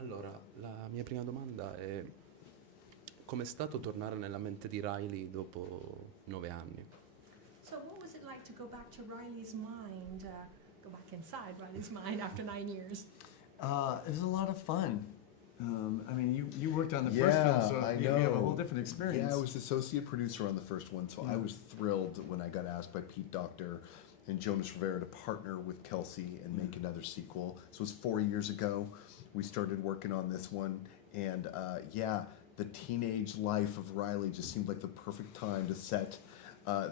Allora, la mia prima domanda è: com'è stato tornare nella mente di Riley dopo 9 anni? So what was it like to go back to Riley's mind, go back inside Riley's mind after 9 years? It was a lot of fun. I mean, you worked on the first film, so I you have a whole know. different experience. Yeah, I was associate producer on the first one, so I Yeah. was thrilled when I got asked by Pete Docter and Jonas Rivera to partner with Kelsey and make another sequel. So it was 4 years ago. We started working on this one, and the teenage life of Riley just seemed like the perfect time to set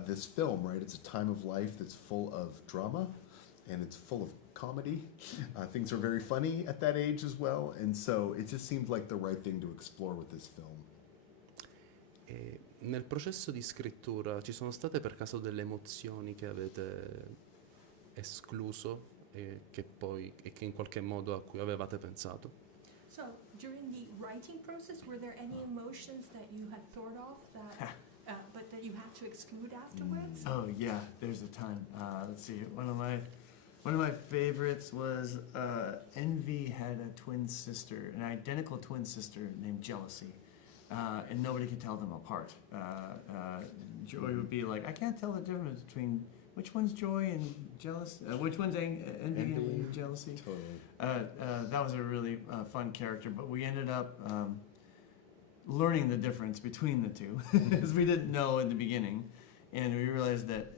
this film, right? It's a time of life that's full of drama, and it's full of comedy. Things are very funny at that age as well, and so it just seemed like the right thing to explore with this film. E nel processo di scrittura ci sono state per caso delle emozioni che avete escluso e che in qualche modo a cui avevate pensato? So during the writing process, were there any emotions that you had thought of that, but that you had to exclude afterwards? Oh yeah, there's a ton. Let's see. One of my favorites was Envy had a twin sister, an identical twin sister named Jealousy, and nobody could tell them apart. Joy would be like, I can't tell the difference between which one's joy and jealous, which one's envy and jealousy. Totally. That was a really fun character, but we ended up learning the difference between the two, because we didn't know in the beginning. And we realized that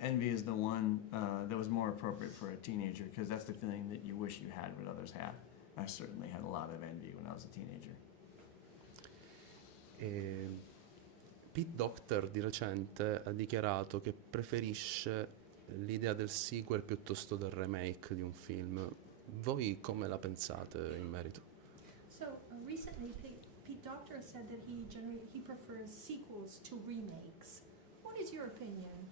envy is the one that was more appropriate for a teenager, because that's the feeling that you wish you had what others had. I certainly had a lot of envy when I was a teenager. E Pete Docter di recente ha dichiarato che preferisce l'idea del sequel piuttosto del remake di un film. Voi come la pensate in merito? So recently, Pete Docter said that he prefers sequels to remakes. What is your opinion?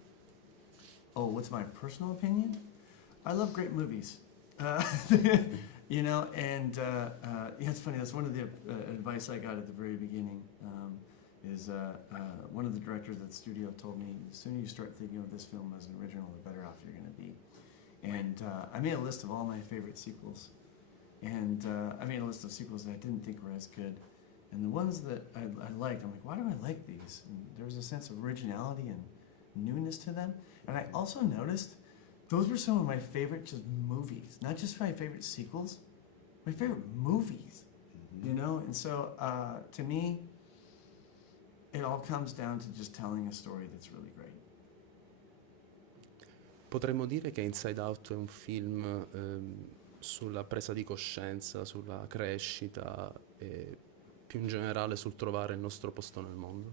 Oh, what's my personal opinion? I love great movies. You know, and yeah, it's funny. That's one of the advice I got at the very beginning. One of the directors at the studio told me, the sooner you start thinking of this film as an original, the better off you're going to be. And I made a list of all my favorite sequels. And I made a list of sequels that I didn't think were as good. And the ones that I liked, I'm like, why do I like these? And there was a sense of originality and newness to them. And I also noticed those were some of my favorite just movies, not just my favorite sequels, my favorite movies, you know? And so to me, it all comes down to just telling a story that's really great. Potremmo dire che Inside Out è un film sulla presa di coscienza, sulla crescita e più in generale sul trovare il nostro posto nel mondo.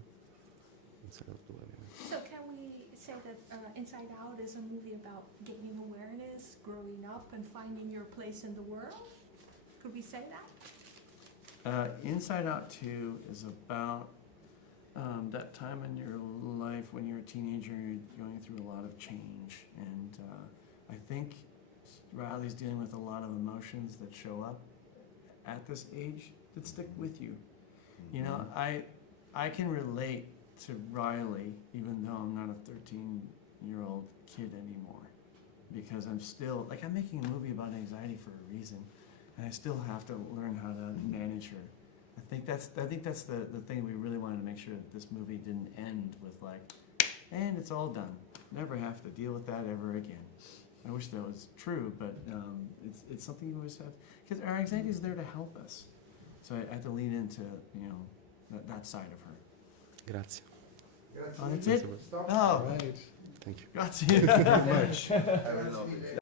Inside Out 2, ovviamente. So can we say that Inside Out is a movie about gaining awareness, growing up, and finding your place in the world? Could we say that? Inside Out 2 is about that time in your life when you're a teenager, you're going through a lot of change. And I think Riley's dealing with a lot of emotions that show up at this age that stick with you. You know, I can relate to Riley, even though I'm not a 13-year-old kid anymore, because I'm still, like, I'm making a movie about anxiety for a reason, and I still have to learn how to manage her. I think that's the thing we really wanted to make sure that this movie didn't end with like, and it's all done. Never have to deal with that ever again. I wish that was true, but it's something you always have, because our anxiety is there to help us. So I have to lean into, you know, that side of her. Grazie. Oh, that's it? Stop. Oh, Right. Thank you. grazie. Very much. Have a lovely day.